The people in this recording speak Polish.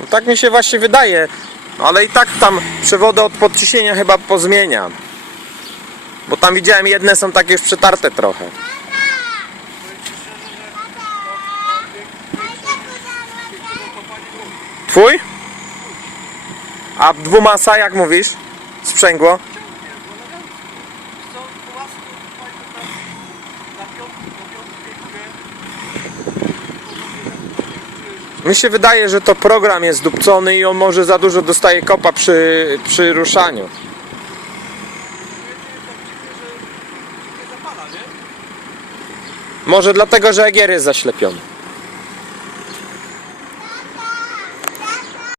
No tak mi się właśnie wydaje, ale i tak tam przewody od podciśnienia chyba pozmienia. Bo tam widziałem jedne są takie już przetarte trochę. Twój? A dwumasa jak mówisz? Sprzęgło? Mi się wydaje, że to program jest dupcony i on może za dużo dostaje kopa przy, przy ruszaniu. Może dlatego, że egier jest zaślepiony.